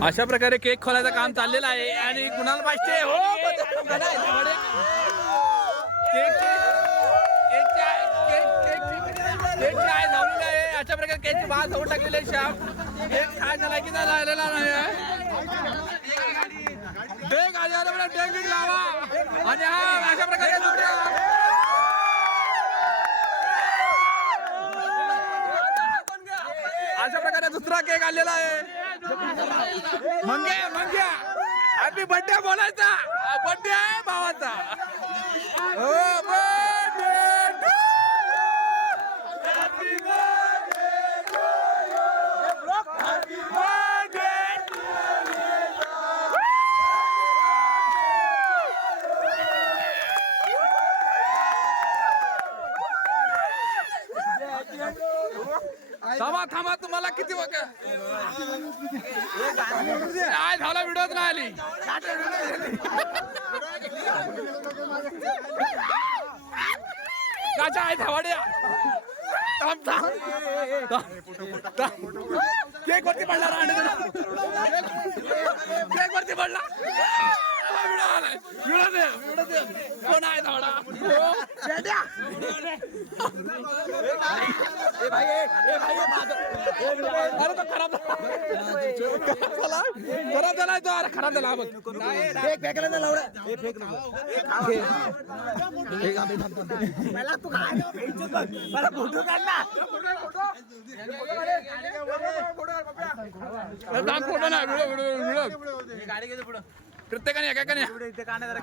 अशा प्रकारे केक खोलायचं काम चाललेलं आहे आणि कुणाला पाहिजे हो केकची आहे धावलेली आहे. अशा प्रकारे केकची बाळ धावून टाकलेली आहे. श्याम केक खायचा लायकीचा झालेला नाही केक आल्यावर केक लावा आणि हा अशा प्रकारे अशा प्रकारे दुसरा केक आलेला आहे. मंग्या हॅपी बर्थडे बोलायचा. बर्थडे आहे भावाचा. हो बर्थडे हॅपी बर्थडे थांबा तुम्हाला किती वाजता काय झाला व्हिडिओच नाही आली. काचा आहे धावाड्या केक वरती पडला केक वरती पडला कोण आहे धावडा अरे तो खराब झाला तो. अरे खराब झाला बघ मला फोटो काढ ना. फोटो नाही व्हिडिओ गाडी घेतो पुढं प्रत्येकाने एकाने इथे काढण्यात